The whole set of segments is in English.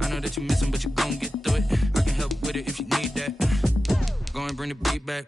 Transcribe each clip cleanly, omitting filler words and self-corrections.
I know that you missing, but you gon' get through it. I can help with it if you need that. Go and bring the beat back.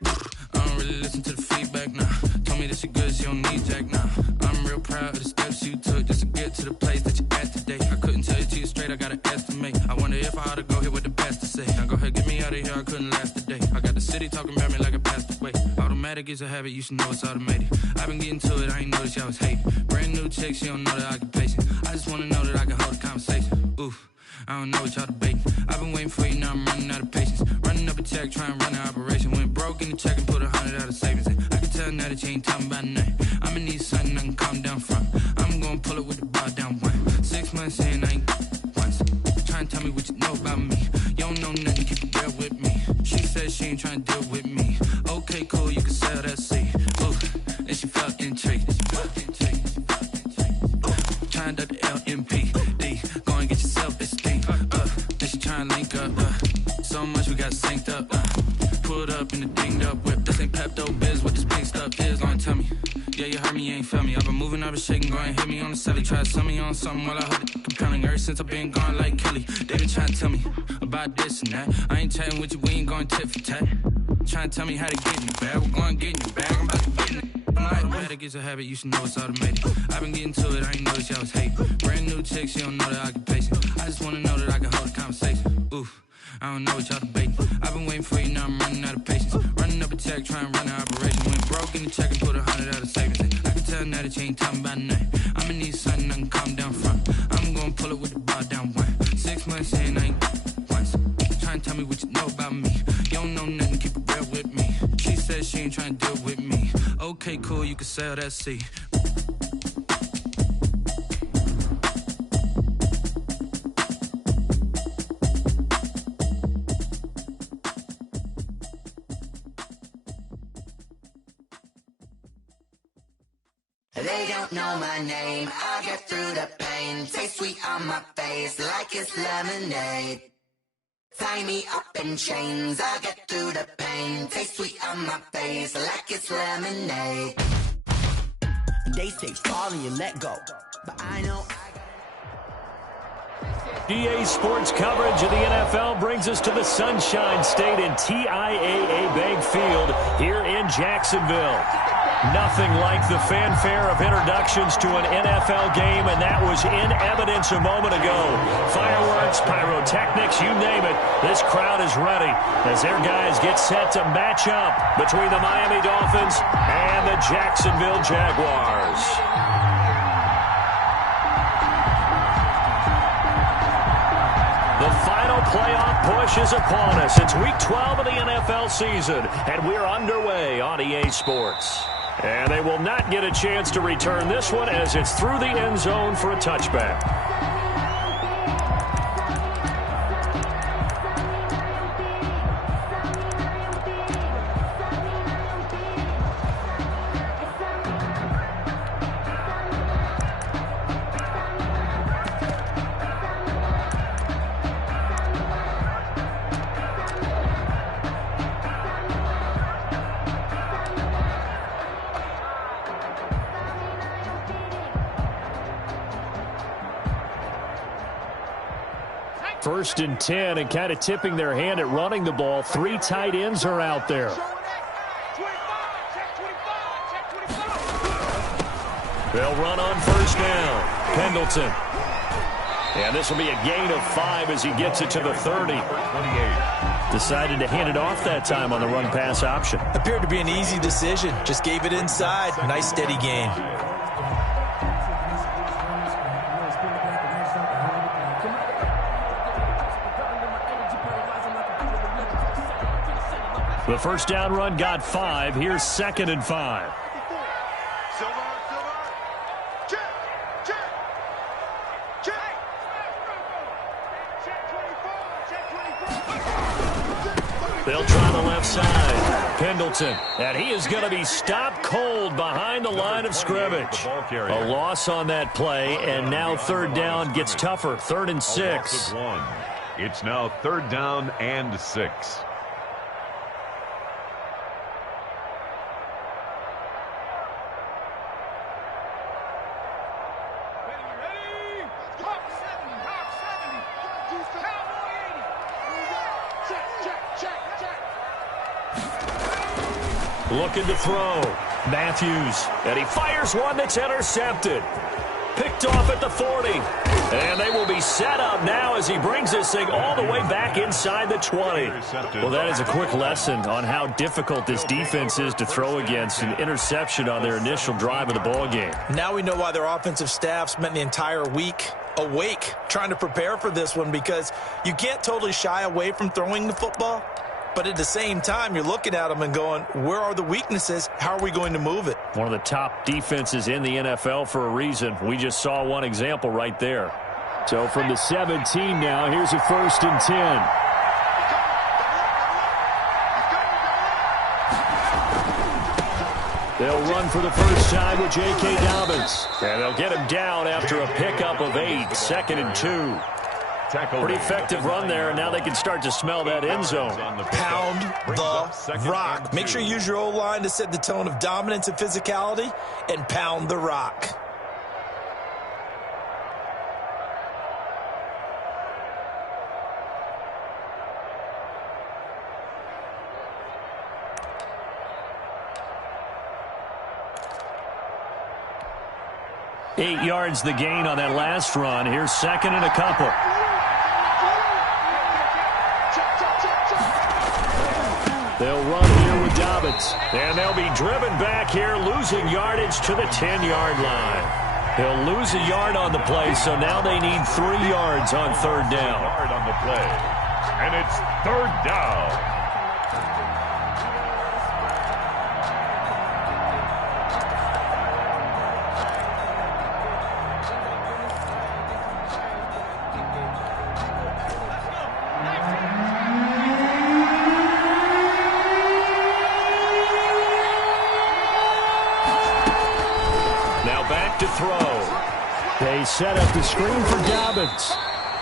I don't really listen to the feedback, nah. Told me that she good, she don't need Jack, nah. I'm real proud of the steps you took just to get to the place that you at today. I couldn't tell you to you straight, I gotta estimate. I wonder if I ought to go here with the best to say. Now go ahead, get me out of here, I couldn't last today. I got the city talking about me like I passed away. Automatic is a habit, you should know it's automated. I've been getting to it, I ain't noticed y'all was hating. Brand new chick, she don't know the occupation. I just wanna know that I can hold a conversation. Oof, I don't know what y'all debating. I've been waiting for you, now I'm running out of patience. Running up a check, trying to run an operation. Went broke in the check and put 100 out of savings in. I can tell now that you ain't talking about nothing. I'ma need something I can calm down from. I'm gonna pull it with the bar down one. 6 months in, I ain't once. Trying to tell me what you know about me. You don't know nothing, keep it real with me. She said she ain't trying to deal with me. Okay, cool, you can sell that seed. Ooh, and she felt intrigued. Trying to the LMPD. Go and get yourself esteem. Then she trying to link up. So much we got synced up. Pulled up in the dinged up whip. This ain't Pepto-Biz, what this pink stuff is. Long tell me. Yeah, you heard me, you ain't felt me. I've been moving, I've been shaking, go and hit me on the celly. Try to sell me on something while I heard it compelling. Ever since I've been gone like Kelly, they been trying to tell me about this and that. I ain't chatting with you, we ain't going tit for tat. Trying to tell me how to get in the bag. We're going to get in the bag, I'm about to get in it. Automatic is a habit, you should know it's automated. I've been getting to it, I ain't noticed y'all was hating. Brand new chick, she don't know the occupation. I just wanna know that I can hold a conversation. Oof, I don't know what y'all debating. I've been waiting for you, now I'm running out of patience. Running up a check, trying to run an operation. Went broke in the check and put 100 out of savings in. I can tell now that you ain't talking about nothing. I'ma need something I can calm down from. I'm gonna pull it with the bar down one. 6 months in, I ain't once. Trying to tell me what you know about me. You don't know nothing, keep it real with me. She said she ain't trying to deal with me. Okay, cool, you can sell that seed. They don't know my name, I'll get through the pain. Taste sweet on my face like it's lemonade. Tie me up in chains, I'll get through the pain. Taste sweet on my face like it's lemonade. They say fall and you let go, but I know GA Sports coverage of the NFL brings us to the Sunshine State in TIAA Bank Field here in Jacksonville. Nothing like the fanfare of introductions to an NFL game, and that was in evidence a moment ago. Fireworks, pyrotechnics, you name it. This crowd is ready as their guys get set to match up between the Miami Dolphins and the Jacksonville Jaguars. The final playoff push is upon us. It's Week 12 of the NFL season, and we're underway on EA Sports. And they will not get a chance to return this one as it's through the end zone for a touchback. First and 10, and kind of tipping their hand at running the ball. 3 tight ends are out there. They'll run on first down. Pendleton. And this will be a gain of 5 as he gets it to the 30. Decided to hand it off that time on the run-pass option. Appeared to be an easy decision. Just gave it inside. Nice steady gain. The first down run got 5. Here's 2nd and 5. They'll try the left side. Pendleton. And he is going to be stopped cold behind the line of scrimmage. A loss on that play, and now 3rd down gets tougher. 3rd and 6. It's now 3rd down and 6. Looking to throw. Matthews. And he fires one that's intercepted. Picked off at the 40. And they will be set up now as he brings this thing all the way back inside the 20. Well, that is a quick lesson on how difficult this defense is to throw against. An interception on their initial drive of the ball game. Now we know why their offensive staff spent the entire week awake trying to prepare for this one, because you can't totally shy away from throwing the football. But at the same time, you're looking at them and going, where are the weaknesses? How are we going to move it? One of the top defenses in the NFL for a reason. We just saw one example right there. So from the 17 now, here's a 1st and 10. They'll run for the first time with J.K. Dobbins. And they'll get him down after a pickup of 8, 2nd and 2. Pretty effective run there, and now they can start to smell that end zone. Pound the rock. Make sure you use your O-line to set the tone of dominance and physicality, and pound the rock. Eight yards the gain on that last run. Here's 2nd and a couple. They'll run here with Dobbins. And they'll be driven back here, losing yardage to the 10-yard line. He'll lose a yard on the play, so now they need 3 yards on 3rd down. Yard on the play. And it's 3rd down. To throw. They set up the screen for Dobbins.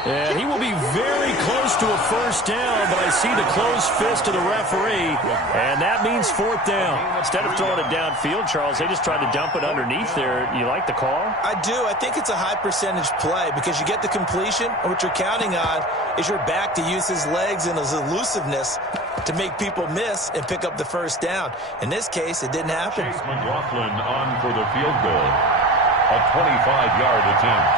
And he will be very close to a 1st down, but I see the closed fist of the referee, and that means 4th down. Instead of throwing it downfield, Charles, they just tried to dump it underneath there. You like the call? I do. I think it's a high percentage play because you get the completion, and what you're counting on is your back to use his legs and his elusiveness to make people miss and pick up the 1st down. In this case, it didn't happen. Chase McLaughlin on for the field goal. A 25-yard attempt.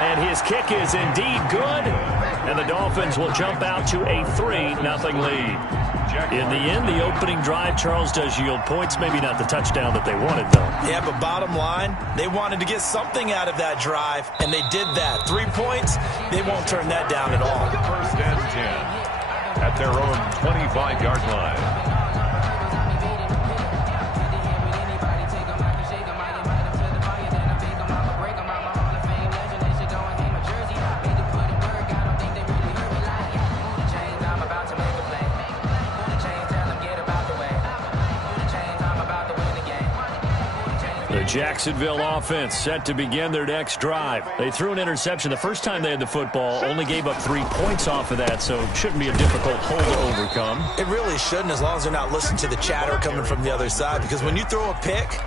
And his kick is indeed good. And the Dolphins will jump out to a 3-0 lead. In the end, the opening drive, Charles, does yield points. Maybe not the touchdown that they wanted, though. Yeah, but bottom line, they wanted to get something out of that drive, and they did that. 3 points, they won't turn that down at all. 1st and 10 at their own 25-yard line. The Jacksonville offense set to begin their next drive. They threw an interception the first time they had the football, only gave up 3 points off of that, so it shouldn't be a difficult hole to overcome. It really shouldn't, as long as they're not listening to the chatter coming from the other side, because when you throw a pick,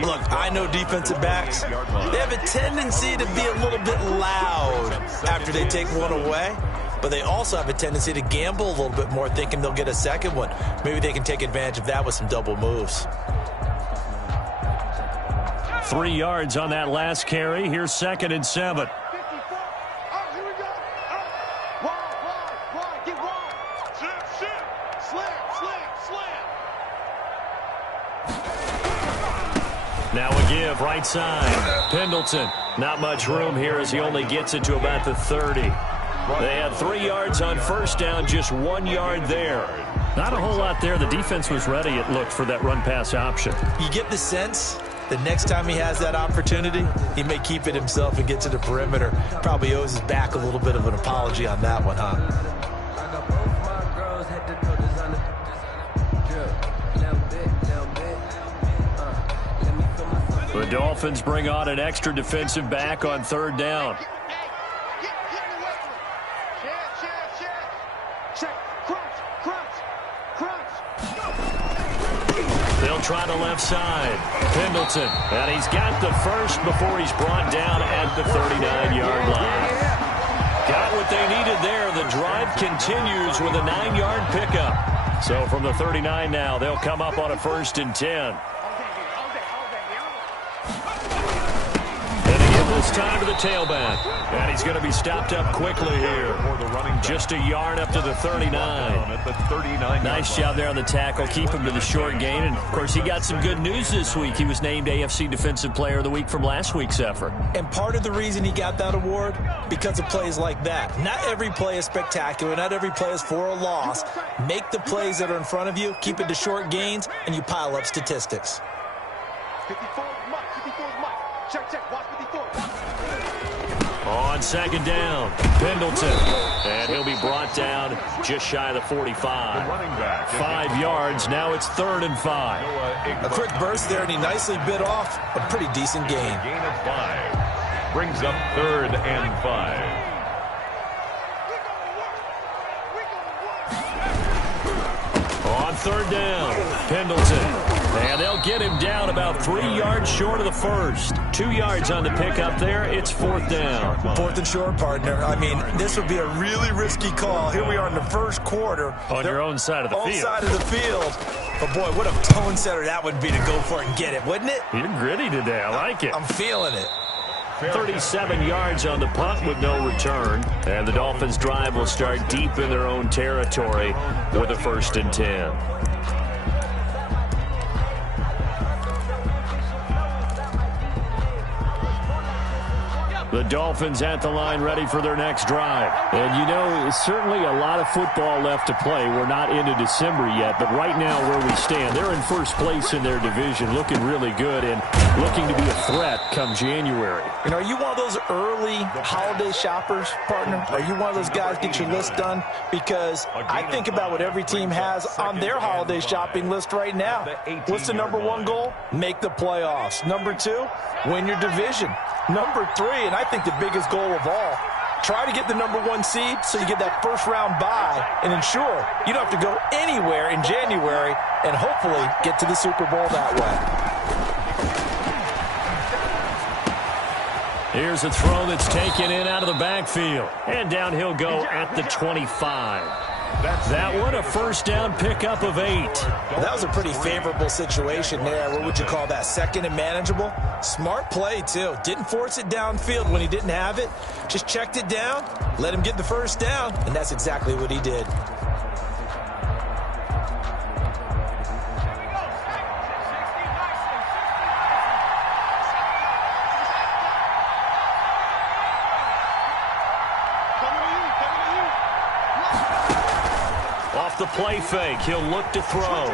look, I know defensive backs, they have a tendency to be a little bit loud after they take one away, but they also have a tendency to gamble a little bit more, thinking they'll get a second one. Maybe they can take advantage of that with some double moves. 3 yards on that last carry. Here's 2nd and 7. Now a give, right side. Pendleton. Not much room here as he only gets it to about the 30. They had 3 yards on 1st down, just 1 yard there. Not a whole lot there. The defense was ready, it looked, for that run-pass option. You get the sense the next time he has that opportunity, he may keep it himself and get to the perimeter. Probably owes his back a little bit of an apology on that one, huh? The Dolphins bring on an extra defensive back on 3rd down. They'll try the left side. Pendleton. And he's got the first before he's brought down at the 39-yard line. Got what they needed there. The drive continues with a 9-yard pickup. So from the 39 now, they'll come up on a 1st and 10. This time to the tailback. And he's going to be stopped up quickly here. Just a yard up to the 39. Nice job there on the tackle. Keep him to the short gain. And, of course, he got some good news this week. He was named AFC Defensive Player of the Week from last week's effort. And part of the reason he got that award, because of plays like that. Not every play is spectacular. Not every play is for a loss. Make the plays that are in front of you, keep it to short gains, and you pile up statistics. 54 is Mike. 54 is Mike. Check. Watch 54. On 2nd down, Pendleton. And he'll be brought down just shy of the 45. 5 yards. Now it's 3rd and 5. A quick burst there, and he nicely bit off a pretty decent gain. Gain of 5. Brings up 3rd and 5. On 3rd down, Pendleton. And they'll get him down about 3 yards short of the first. 2 yards on the pickup there. It's 4th down. 4th and short, partner. I mean, this would be a really risky call. Here we are in the first quarter. On your own side of the field. Own side of the field. But, boy, what a tone setter that would be to go for it and get it, wouldn't it? You're gritty today. I like it. I'm feeling it. 37 yards on the punt with no return. And the Dolphins' drive will start deep in their own territory with a 1st and 10. The Dolphins at the line ready for their next drive. And, you know, certainly a lot of football left to play. We're not into December yet, but right now where we stand, they're in first place in their division, looking really good and looking to be a threat come January. You know, are you one of those early holiday shoppers, partner? Are you one of those guys get your list done? Because I think about what every team has on their holiday shopping list right now. What's the #1 goal? Make the playoffs. #2, win your division. #3, and I think the biggest goal of all, try to get the #1 seed so you get that first-round bye and ensure you don't have to go anywhere in January and hopefully get to the Super Bowl that way. Here's a throw that's taken in out of the backfield. And down he'll go at the 25. That one a 1st down pickup of 8. Well, that was a pretty favorable situation there. What would you call that? 2nd and manageable? Smart play, too. Didn't force it downfield when he didn't have it. Just checked it down, let him get the 1st down, and that's exactly what he did. The play fake. He'll look to throw.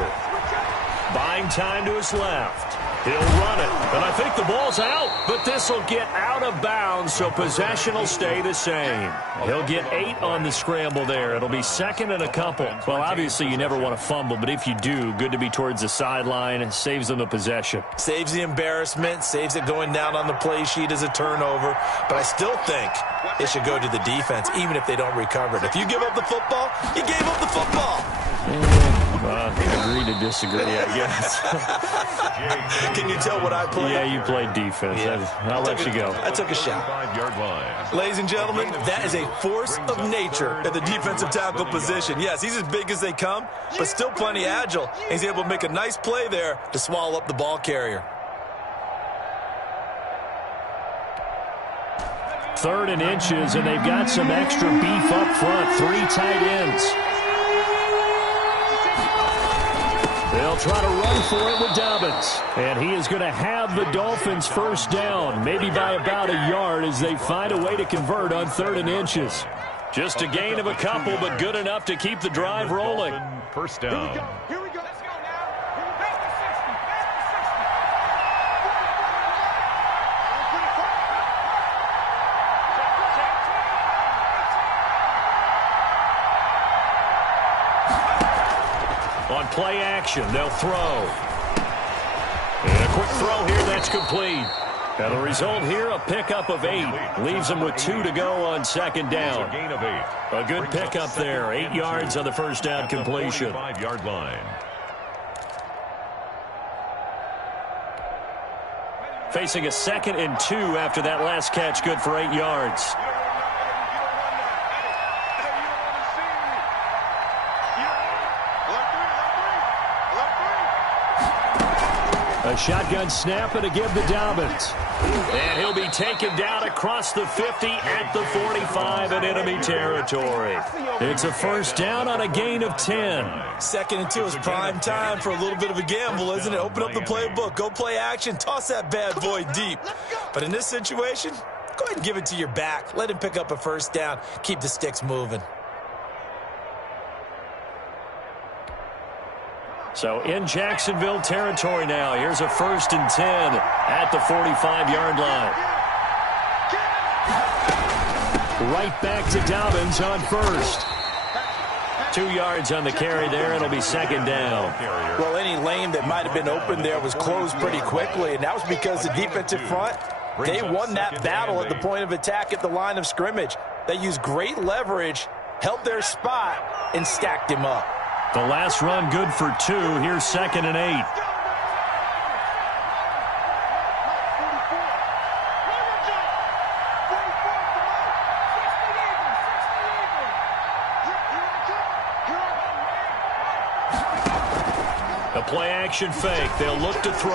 Buying time to his left. He'll run it. And I think the ball's out. But this will get out of bounds, so possession will stay the same. He'll get 8 on the scramble there. It'll be 2nd and a couple. Well, obviously, you never want to fumble, but if you do, good to be towards the sideline. It saves them the possession. Saves the embarrassment. Saves it going down on the play sheet as a turnover. But I still think it should go to the defense, even if they don't recover it. If you give up the football, you gave up the football. Agree to disagree, I guess. Can you tell what I played? Yeah, you played defense. Yeah. I'll let you go. I took a shot. 5-yard line. Ladies and gentlemen, that is a force of nature at the defensive tackle position. Yes, he's as big as they come, but still plenty agile. He's able to make a nice play there to swallow up the ball carrier. 3rd and inches, and they've got some extra beef up front. 3 tight ends. They'll try to run for it with Dobbins. And he is going to have the Dolphins 1st down, maybe by about a yard as they find a way to convert on 3rd and inches. Just a gain of a couple, but good enough to keep the drive rolling. 1st down. Here we go. Let's go now. On play action, they'll throw. And a quick throw here, that's complete. And the result here, a pickup of 8. Leaves them with 2 to go on 2nd down. Gain of 8. A good pickup there. 8 yards on the 1st down completion. 5-yard line. Facing a 2nd and 2 after that last catch, good for 8 yards. A shotgun snap and a give to Dobbins. And he'll be taken down across the 50 at the 45 in enemy territory. It's a first down on a gain of 10. 2nd and 2 is prime time for a little bit of a gamble, isn't it? Open up the playbook, go play action, toss that bad boy deep. But in this situation, go ahead and give it to your back. Let him pick up a first down. Keep the sticks moving. So in Jacksonville territory now. Here's a 1st and 10 at the 45-yard line. Right back to Dobbins on 1st. 2 yards on the carry there. It'll be 2nd down. Well, any lane that might have been open there was closed pretty quickly, and that was because the defensive front, they won that battle at the point of attack at the line of scrimmage. They used great leverage, held their spot, and stacked him up. The last run good for 2. Here's 2nd and 8. The play action fake. They'll look to throw.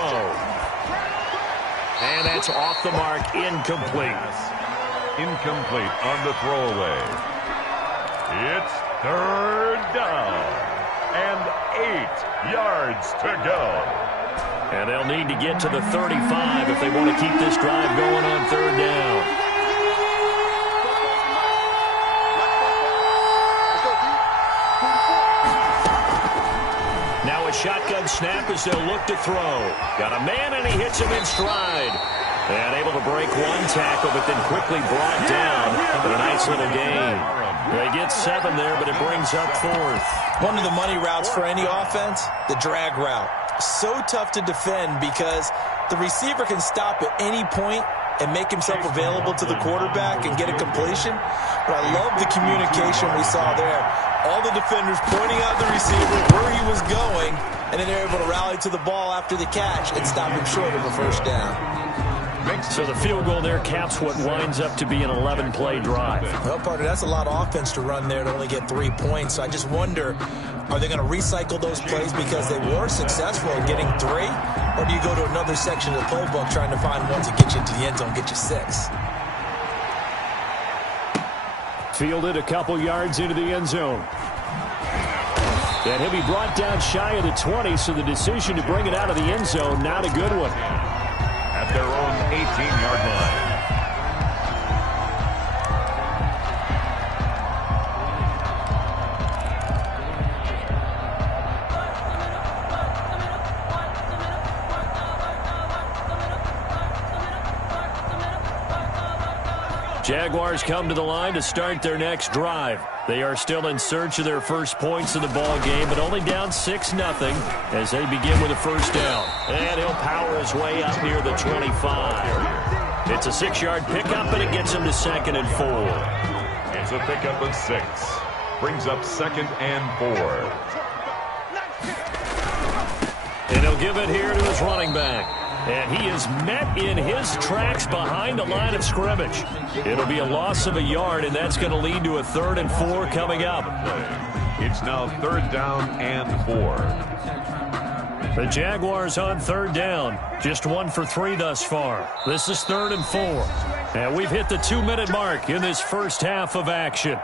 And that's off the mark. Incomplete. Incomplete on the throwaway. It's 3rd down. And 8 yards to go. And they'll need to get to the 35 if they want to keep this drive going on 3rd down. Now a shotgun snap as they'll look to throw. Got a man and he hits him in stride. And able to break one tackle, but then quickly brought down with a nice little gain. They get 7 there, but it brings up 4th. One of the money routes for any offense, the drag route. So tough to defend because the receiver can stop at any point and make himself available to the quarterback and get a completion. But I love the communication we saw there. All the defenders pointing out the receiver, where he was going, and then they're able to rally to the ball after the catch and stop him short of a first down. So the field goal there caps what winds up to be an 11-play drive. Well, partner, that's a lot of offense to run there to only get 3 points. So I just wonder, are they going to recycle those plays because they were successful in getting 3? Or do you go to another section of the playbook trying to find ones that get you into the end zone, get you 6? Fielded a couple yards into the end zone. And he'll be brought down shy of the 20, so the decision to bring it out of the end zone, not a good one. At their own 18-yard line. Jaguars come to the line to start their next drive. They are still in search of their first points in the ball game, but only down 6-0 as they begin with a first down. And he'll power his way up near the 25. It's a 6-yard pickup, and it gets him to 2nd and 4. It's a pickup of 6. Brings up 2nd and 4. And he'll give it here to his running back. And he is met in his tracks behind the line of scrimmage. It'll be a loss of a yard, and that's going to lead to a 3rd and 4 coming up. It's now 3rd down and 4. The Jaguars on 3rd down. Just 1 for 3 thus far. This is 3rd and 4. And we've hit the 2-minute mark in this first half of action.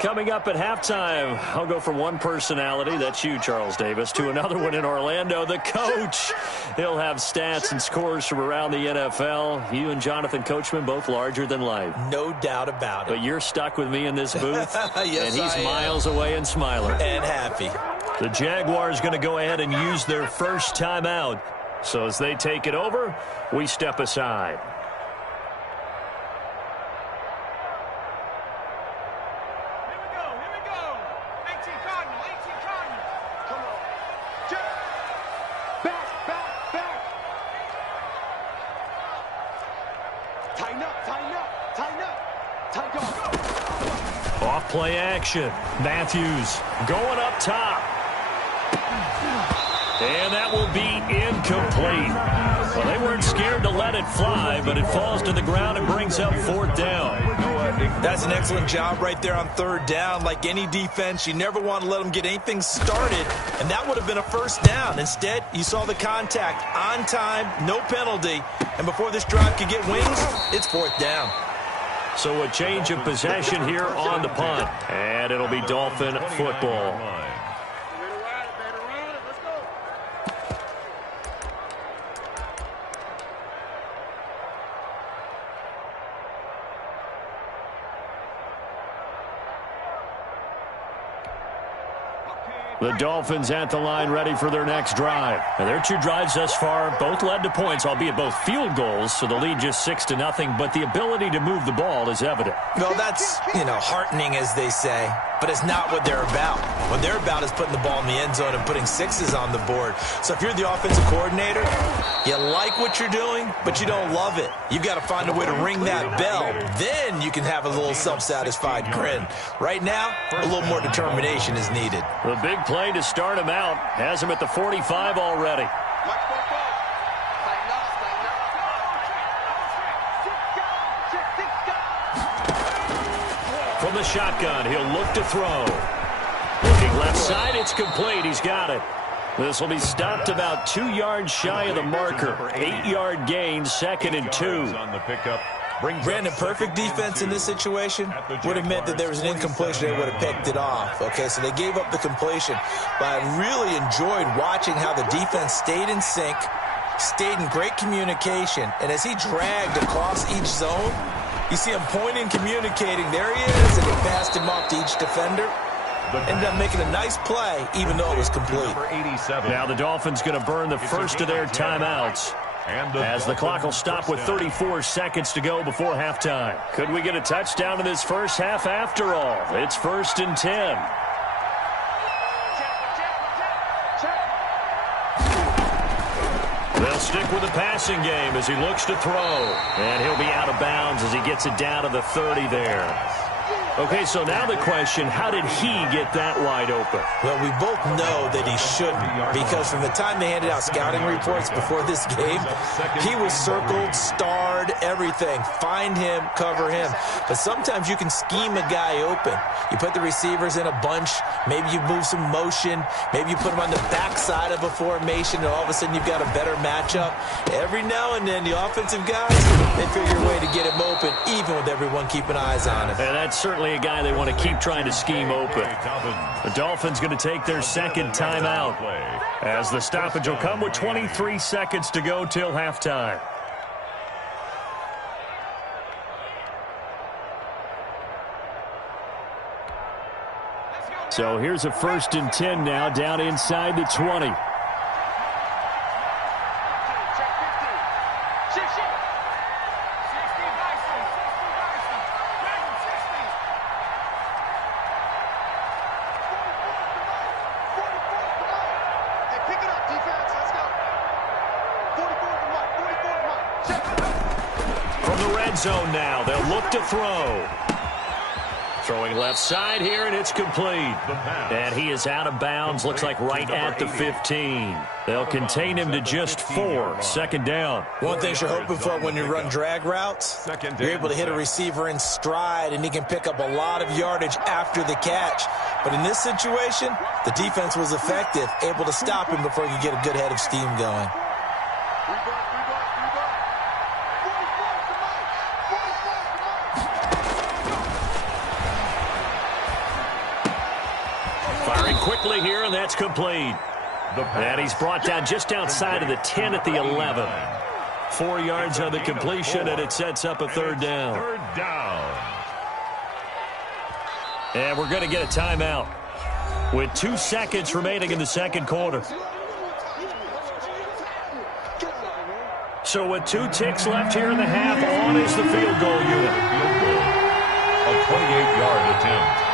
Coming up at halftime, I'll go from one personality, that's you, Charles Davis, to another one in Orlando, the coach. He'll have stats and scores from around the NFL. You and Jonathan Coachman, both larger than life. No doubt about it. But you're stuck with me in this booth, yes, and he's miles away and smiling. And happy. The Jaguars going to go ahead and use their first timeout. So as they take it over, we step aside. Play action. Matthews going up top. And that will be incomplete. Well, they weren't scared to let it fly, but it falls to the ground and brings up 4th down. That's an excellent job right there on 3rd down. Like any defense, you never want to let them get anything started, and that would have been a 1st down. Instead, you saw the contact on time, no penalty, and before this drive could get wings, it's 4th down. So a change of possession here on the punt, and it'll be Dolphin football. The Dolphins at the line ready for their next drive. And their 2 drives thus far both led to points, albeit both field goals, so the lead just 6-0, but the ability to move the ball is evident. Well, that's, heartening, as they say, but it's not what they're about. What they're about is putting the ball in the end zone and putting 6s on the board. So if you're the offensive coordinator, you like what you're doing, but you don't love it. You've got to find a way to ring that bell. Then you can have a little self-satisfied grin. Right now, a little more determination is needed. The big play to start him out has him at the 45 already. From the shotgun, he'll look to throw. Looking left side, it's complete. He's got it. This will be stopped about 2 yards shy of the marker. 8-yard gain, 2nd and 2. Brandon, perfect defense in this situation would have meant that there was an incompletion. They would have picked it off. Okay, so they gave up the completion. But I really enjoyed watching how the defense stayed in sync, stayed in great communication. And as he dragged across each zone, you see him pointing, communicating. There he is, and he passed him off to each defender. Ended up making a nice play, even though it was complete. Now the Dolphins going to burn the first of their timeouts, as the clock will stop with 34 seconds to go before halftime. Could we get a touchdown in this first half after all? It's 1st and 10. They'll stick with the passing game as he looks to throw. And he'll be out of bounds as he gets it down to the 30 there. Okay, so now the question, how did he get that wide open? Well, we both know that he shouldn't, because from the time they handed out scouting reports before this game, he was circled, starred, everything. Find him, cover him. But sometimes you can scheme a guy open. You put the receivers in a bunch, maybe you move some motion, maybe you put them on the backside of a formation, and all of a sudden you've got a better matchup. Every now and then, the offensive guys, they figure a way to get him open, even with everyone keeping eyes on him. And that's certainly a guy they want to keep trying to scheme open. The Dolphins going to take their 2nd timeout, as the stoppage will come with 23 seconds to go till halftime. So here's a 1st and 10 now, down inside the 20. Zone now. They'll look to throw. Throwing left side here, and it's complete. And he is out of bounds. Looks like right at the 15. They'll contain him to just 4. 2nd down. One thing you're hoping for when you run drag routes, you're able to hit a receiver in stride, and he can pick up a lot of yardage after the catch. But in this situation, the defense was effective, able to stop him before he could get a good head of steam going. Quickly here, and that's complete. And he's brought down just outside of the 10 at the 11. 4 yards on the completion, and it sets up a 3rd down. And we're going to get a timeout with 2 seconds remaining in the 2nd quarter. So with 2 ticks left here in the half, on is the field goal unit. A 28-yard attempt.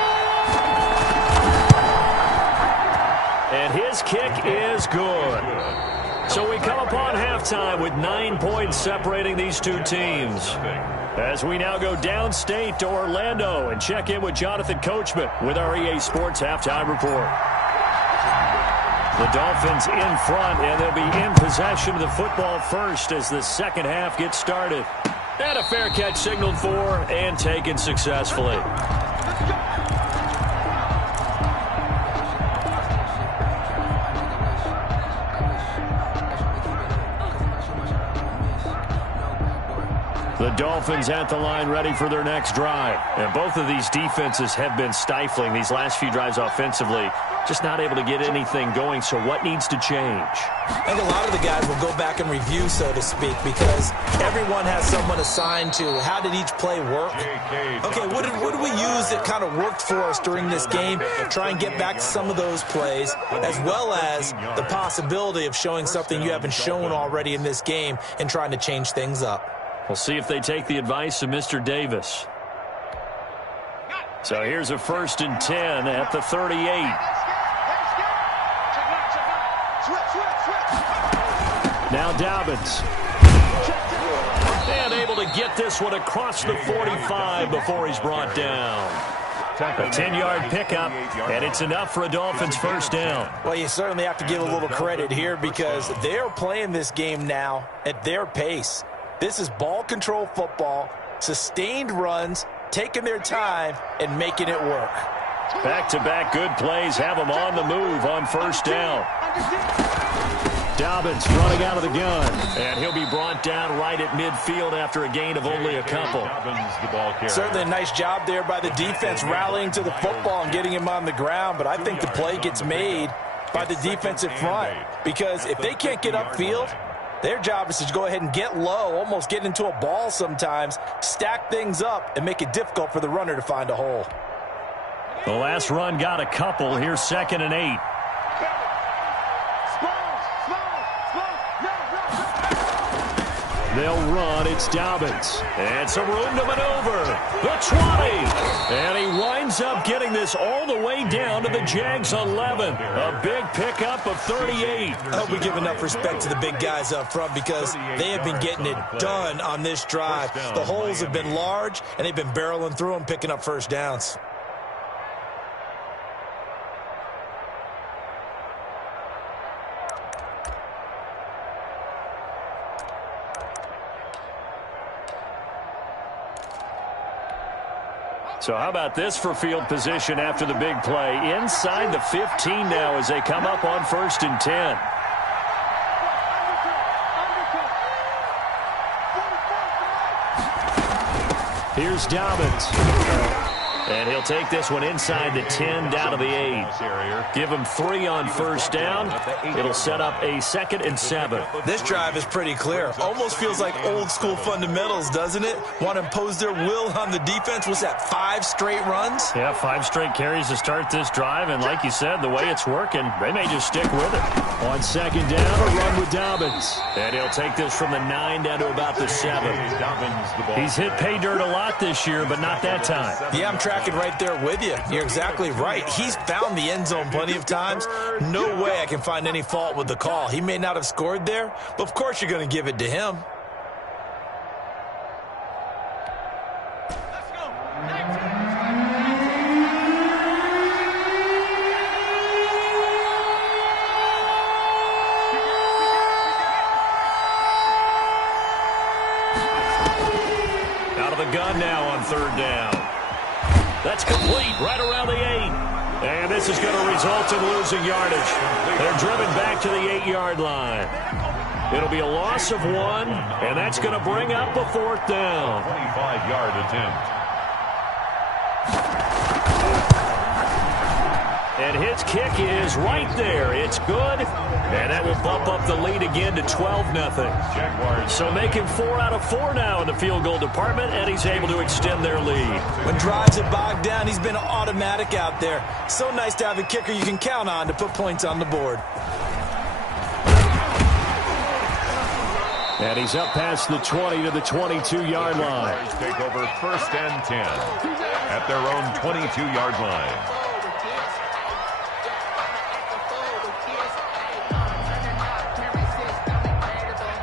And his kick is good. So we come upon halftime with 9 points separating these 2 teams. As we now go downstate to Orlando and check in with Jonathan Coachman with our EA Sports Halftime Report. The Dolphins in front, and they'll be in possession of the football first as the second half gets started. And a fair catch signaled for and taken successfully. The Dolphins at the line ready for their next drive. And both of these defenses have been stifling these last few drives offensively. Just not able to get anything going, so what needs to change? I think a lot of the guys will go back and review, so to speak, because everyone has someone assigned to how did each play work. Okay, what did we use that kind of worked for us during this game? Try and get back to some of those plays, as well as the possibility of showing something you haven't shown already in this game and trying to change things up. We'll see if they take the advice of Mr. Davis. So here's a 1st and 10 at the 38. Now Dobbins. And able to get this one across the 45 before he's brought down. A 10-yard pickup, and it's enough for a Dolphins first down. Well, you certainly have to give a little credit here because they're playing this game now at their pace. This is ball control football, sustained runs, taking their time, and making it work. Back-to-back good plays have them on the move on first down. Dobbins running out of the gun, and he'll be brought down right at midfield after a gain of only a couple. Certainly a nice job there by the defense rallying to the football and getting him on the ground, but I think the play gets made by the defensive front because if they can't get upfield, their job is to go ahead and get low, almost get into a ball sometimes, stack things up, and make it difficult for the runner to find a hole. The last run got a couple. Here's 2nd and 8. They'll run. It's Dobbins. And some room to maneuver. The 20. And he winds up getting this all the way down to the Jags 11. A big pickup of 38. I hope we give enough respect to the big guys up front because they have been getting it done on this drive. The holes have been large, and they've been barreling through them, picking up first downs. So how about this for field position after the big play? Inside the 15 now as they come up on 1st and 10. Here's Dobbins. And he'll take this one inside the 10 down to the 8. Give him 3 on first down. It'll set up a 2nd and 7. This drive is pretty clear. Almost feels like old school fundamentals, doesn't it? Want to impose their will on the defense. What's that, 5 straight runs? Yeah, 5 straight carries to start this drive. And like you said, the way it's working, they may just stick with it. On 2nd down, a run with Dobbins. And he'll take this from the 9 down to about the 7. He's hit pay dirt a lot this year, but not that time. Yeah, I'm tracking right there with you. You're exactly right. He's found the end zone plenty of times. No way I can find any fault with the call. He may not have scored there, but of course you're going to give it to him. Out of the gun now on 3rd down. That's complete right around the 8. And this is going to result in losing yardage. They're driven back to the 8-yard line. It'll be a loss of 1, and that's going to bring up a 4th down. 25-yard attempt. And his kick is right there. It's good. And that will bump up the lead again to 12-0. So making 4 out of 4 now in the field goal department, and he's able to extend their lead. When drives are bogged down, he's been automatic out there. So nice to have a kicker you can count on to put points on the board. And he's up past the 20 to the 22-yard line. Take over 1st and 10 at their own 22-yard line.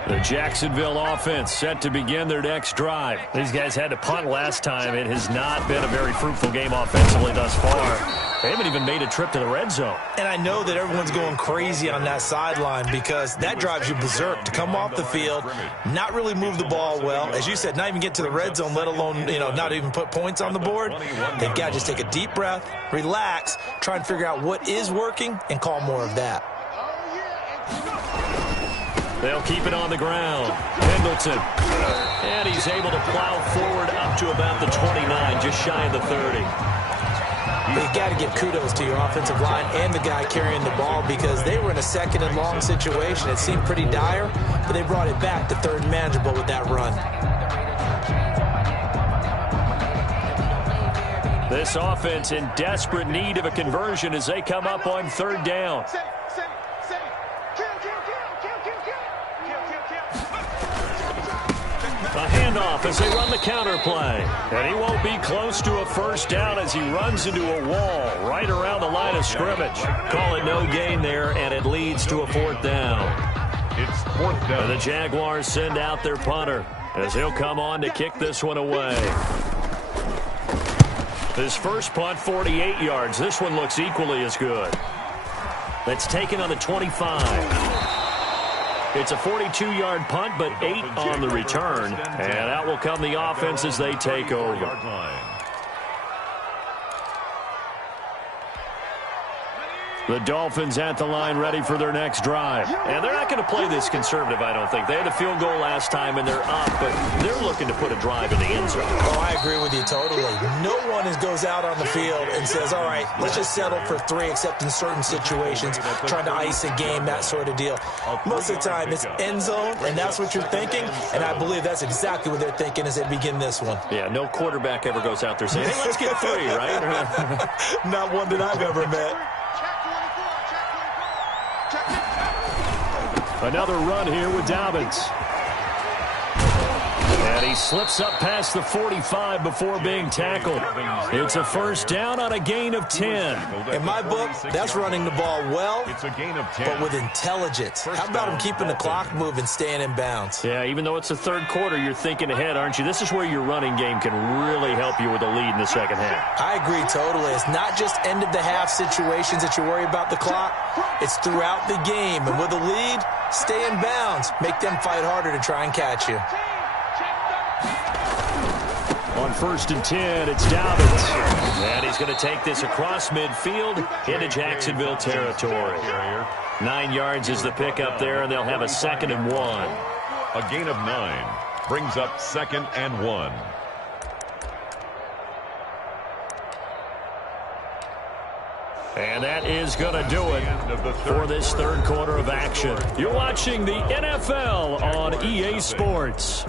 The Jacksonville offense set to begin their next drive. These guys had to punt last time. It has not been a very fruitful game offensively thus far. They haven't even made a trip to the red zone. And I know that everyone's going crazy on that sideline because that drives you berserk to come off the field, not really move the ball well. As you said, not even get to the red zone, let alone, not even put points on the board. They've got to just take a deep breath, relax, try and figure out what is working, and call more of that. They'll keep it on the ground. Pendleton. And he's able to plow forward up to about the 29, just shy of the 30. You've got to give kudos to your offensive line and the guy carrying the ball because they were in a second and long situation. It seemed pretty dire, but they brought it back to third and manageable with that run. This offense in desperate need of a conversion as they come up on third down. A handoff as they run the counter play. And he won't be close to a first down as he runs into a wall right around the line of scrimmage. Call it no gain there, and it leads to a fourth down. It's fourth down. And the Jaguars send out their punter as he'll come on to kick this one away. His first punt, 48 yards. This one looks equally as good. That's taken on the 25. It's a 42-yard punt, but 8 on the return. And out will come the offense as they take over. The Dolphins at the line ready for their next drive. And they're not going to play this conservative, I don't think. They had a field goal last time, and they're up, but they're looking to put a drive in the end zone. Oh, I agree with you totally. No one goes out on the field and says, all right, let's just settle for 3, except in certain situations, trying to ice a game, that sort of deal. Most of the time, it's end zone, and that's what you're thinking, and I believe that's exactly what they're thinking as they begin this one. Yeah, no quarterback ever goes out there saying, hey, let's get 3, right? Not one that I've ever met. Another run here with Dobbins. And he slips up past the 45 before being tackled. It's a first down on a gain of 10. In my book, that's running the ball well, but with intelligence. How about him keeping the clock moving, staying in bounds? Yeah, even though it's the third quarter, you're thinking ahead, aren't you? This is where your running game can really help you with a lead in the second half. I agree totally. It's not just end-of-the-half situations that you worry about the clock. It's throughout the game. And with a lead, stay in bounds. Make them fight harder to try and catch you. On 1st and 10, it's Dobbins. And he's going to take this across midfield into Jacksonville territory. 9 yards is the pickup there, and they'll have a 2nd and 1. A gain of 9 brings up 2nd and 1. And that is going to do it for this third quarter of action. You're watching the NFL on EA Sports.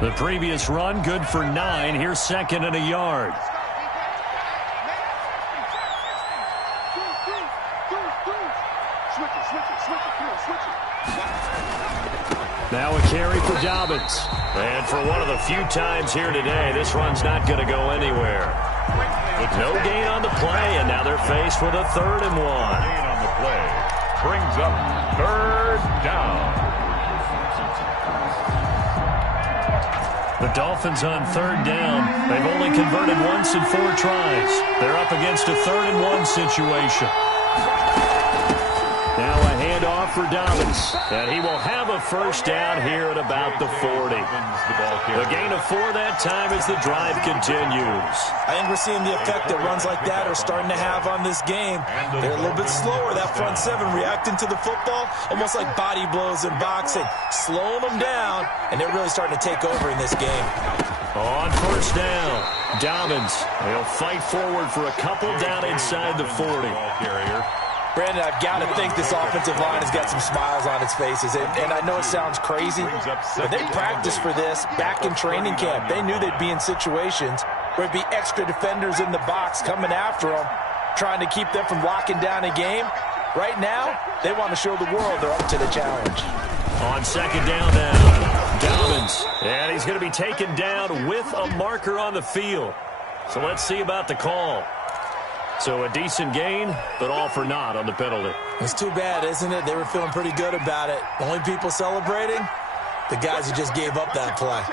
The previous run, good for 9. Here's 2nd and a yard. Now a carry for Dobbins. And for one of the few times here today, this run's not going to go anywhere. With no gain on the play, and now they're faced with a 3rd and 1. Gain on the play brings up 3rd down. The Dolphins on 3rd down. They've only converted once in 4 tries. They're up against a 3rd and 1 situation. Now a handoff for Dobbins. And he will have a first down here at about the 40. A gain of 4 that time as the drive continues. I think we're seeing the effect that runs like that are starting to have on this game. They're a little bit slower, that front 7, reacting to the football, almost like body blows in boxing, slowing them down, and they're really starting to take over in this game. On 1st down, Dobbins. He'll fight forward for a couple down inside the 40. Brandon, I've got to think this offensive line has got some smiles on its faces. And I know it sounds crazy, but they practiced for this back in training camp. They knew they'd be in situations where it'd be extra defenders in the box coming after them, trying to keep them from locking down a game. Right now, they want to show the world they're up to the challenge. On 2nd down now, Dobbins. And he's going to be taken down with a marker on the field. So let's see about the call. So a decent gain, but all for naught on the penalty. It's too bad, isn't it? They were feeling pretty good about it. Only people celebrating? The guys who just gave up that play.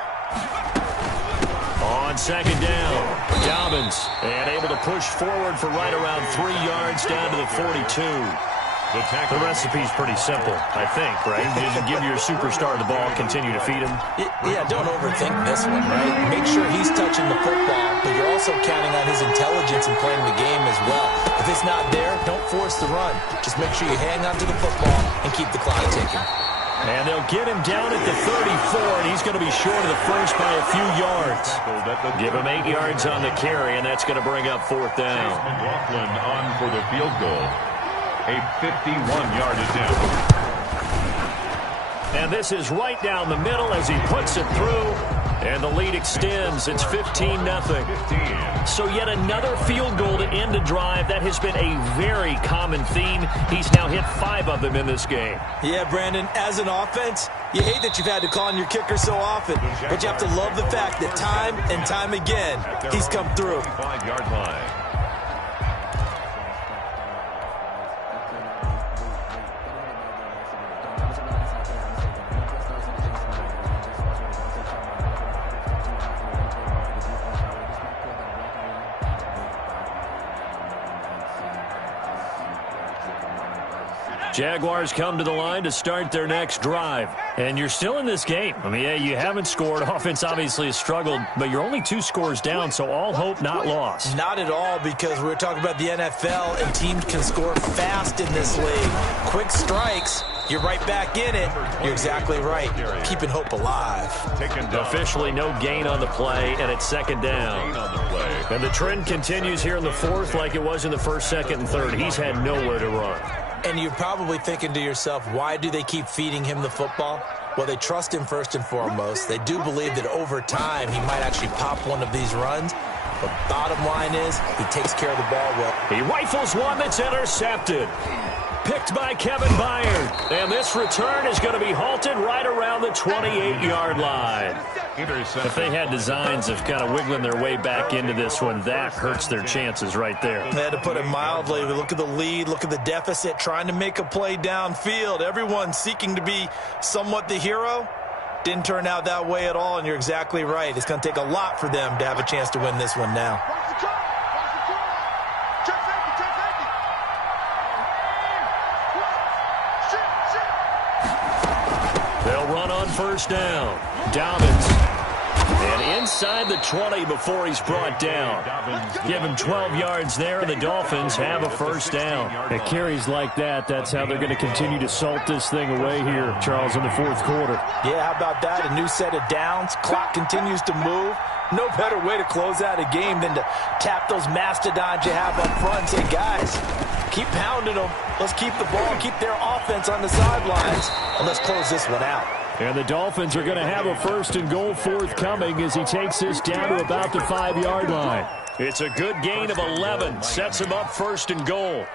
On second down, Dobbins, and able to push forward for right around 3 yards down to the 42. The recipe's pretty simple, I think, right? You just give your superstar the ball, continue to feed him. Yeah, don't overthink this one, right? Make sure he's touching the football, but you're also counting on his intelligence in playing the game as well. If it's not there, don't force the run. Just make sure you hang on to the football and keep the clock ticking. And they'll get him down at the 34, and he's going to be short of the first by a few yards. Give him 8 yards on the carry, and that's going to bring up 4th down. McLaughlin on for the field goal. A 51-yard attempt. And this is right down the middle as he puts it through. And the lead extends. It's 15-0. So yet another field goal to end a drive. That has been a very common theme. He's now hit 5 of them in this game. Yeah, Brandon, as an offense, you hate that you've had to call on your kicker so often. But you have to love the fact that time and time again, he's come through. 5-yard line. Jaguars come to the line to start their next drive. And you're still in this game. I mean, yeah, you haven't scored. Offense obviously has struggled, but you're only 2 scores down, so all hope not lost. Not at all, because we're talking about the NFL, and teams can score fast in this league. Quick strikes, you're right back in it. You're exactly right. Keeping hope alive. Officially no gain on the play, and it's 2nd down. And the trend continues here in the 4th like it was in the 1st, 2nd, and 3rd. He's had nowhere to run. And you're probably thinking to yourself, why do they keep feeding him the football? Well, they trust him first and foremost. They do believe that over time he might actually pop one of these runs. But bottom line is, he takes care of the ball well. He rifles one that's intercepted. Picked by Kevin Byard. And this return is going to be halted right around the 28-yard line. If they had designs of kind of wiggling their way back into this one, that hurts their chances right there. They had to put it mildly. Look at the lead, look at the deficit, trying to make a play downfield. Everyone seeking to be somewhat the hero. Didn't turn out that way at all, and you're exactly right. It's going to take a lot for them to have a chance to win this one now. They'll run on 1st down. Dobbins. And inside the 20 before he's brought down. Give him 12 yards there, and the Dolphins have a 1st down. At carries like that, that's how they're going to continue to salt this thing away here, Charles, in the 4th quarter. Yeah, how about that? A new set of downs. Clock continues to move. No better way to close out a game than to tap those mastodons you have up front and say, guys, keep pounding them. Let's keep the ball, keep their offense on the sidelines, and let's close this one out. And the Dolphins are going to have a 1st and goal forthcoming as he takes this down to about the 5-yard line. It's a good gain of 11. Sets him up 1st and goal.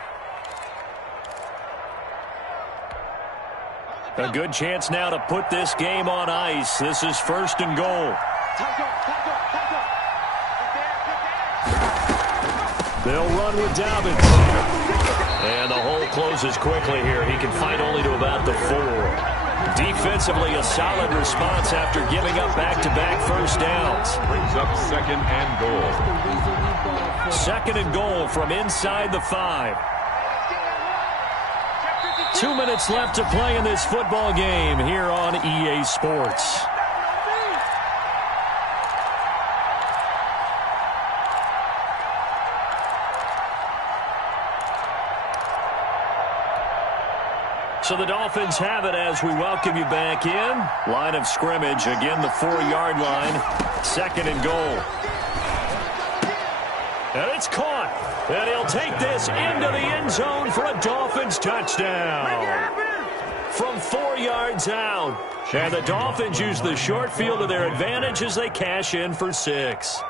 A good chance now to put this game on ice. This is 1st and goal. They'll run with Dobbins. And the hole closes quickly here. He can fight only to about the 4. Defensively, a solid response after giving up back-to-back 1st downs. Brings up 2nd and goal. 2nd and goal from inside the 5. 2 minutes left to play in this football game here on EA Sports. So the Dolphins have it as we welcome you back in. Line of scrimmage, again the 4-yard line. 2nd and goal. And it's caught. And he'll take this into the end zone for a Dolphins touchdown. From 4 yards out. And the Dolphins use the short field to their advantage as they cash in for 6.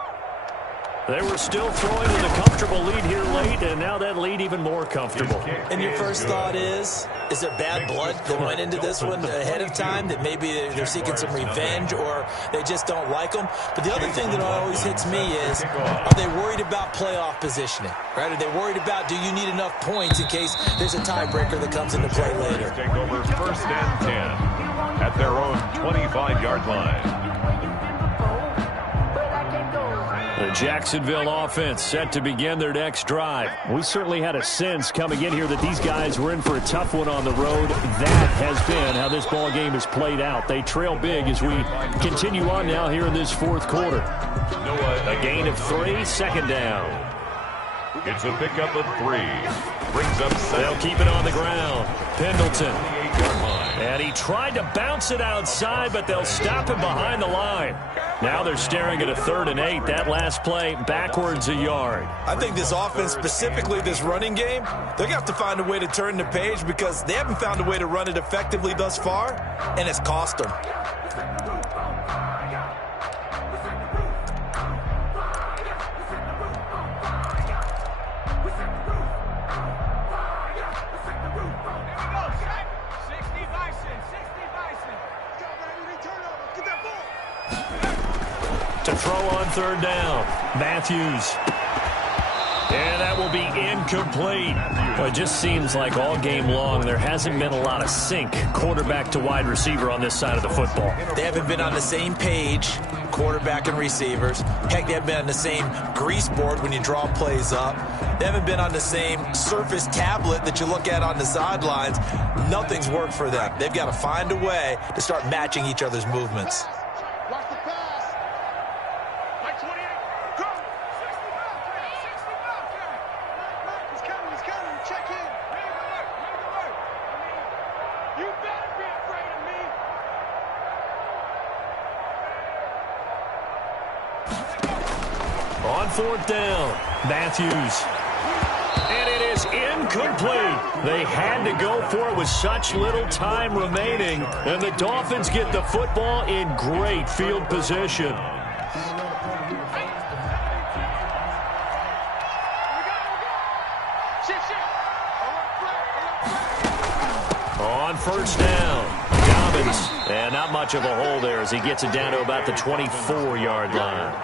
They were still throwing with a comfortable lead here late, and now that lead even more comfortable. And your first thought is there bad blood that went into this one ahead of time, that maybe they're seeking some revenge or they just don't like them? But the other thing that always hits me is, are they worried about playoff positioning? Right? Are they worried about, do you need enough points in case there's a tiebreaker that comes into play later? Take over 1st and 10 at their own 25-yard line. The Jacksonville offense set to begin their next drive. We certainly had a sense coming in here that these guys were in for a tough one on the road. That has been how this ball game has played out. They trail big as we continue on now here in this fourth quarter. A gain of 3, second down. It's a pickup of 3. Brings up 7. They'll keep it on the ground. Pendleton. And he tried to bounce it outside, but they'll stop him behind the line. Now they're staring at a 3rd and 8. That last play backwards a yard. I think this offense, specifically this running game, they're going to have to find a way to turn the page because they haven't found a way to run it effectively thus far, and it's cost them. To throw on 3rd down, Matthews. And that will be incomplete. Well, it just seems like all game long there hasn't been a lot of sync quarterback to wide receiver on this side of the football. They haven't been on the same page, quarterback and receivers. Heck, they haven't been on the same grease board when you draw plays up. They haven't been on the same Surface tablet that you look at on the sidelines. Nothing's worked for them. They've got to find a way to start matching each other's movements. On 4th down, Matthews. And it is incomplete. They had to go for it with such little time remaining. And the Dolphins get the football in great field position. On 1st down, Dobbins. And not much of a hole there as he gets it down to about the 24-yard line.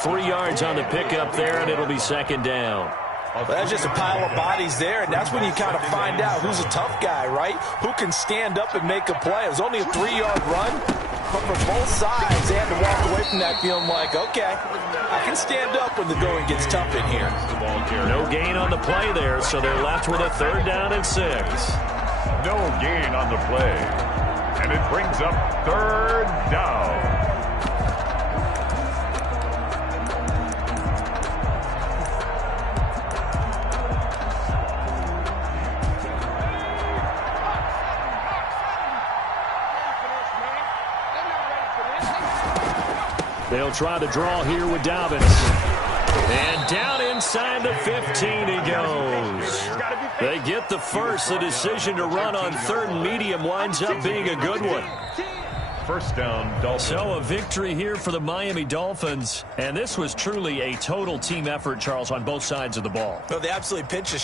3 yards on the pickup there, and it'll be 2nd down. Well, that's just a pile of bodies there, and that's when you kind of find out who's a tough guy, right? Who can stand up and make a play. It was only a 3-yard run, but for both sides, they had to walk away from that feeling like, okay, I can stand up when the going gets tough in here. No gain on the play there, so they're left with a 3rd down and 6. No gain on the play. And it brings up 3rd down. They'll try to draw here with Dobbins. And down inside the 15 he goes. They get the first. The decision to run on 3rd and medium winds up being a good one. 1st down, Dolphins. So a victory here for the Miami Dolphins. And this was truly a total team effort, Charles, on both sides of the ball. Well, they absolutely pitched a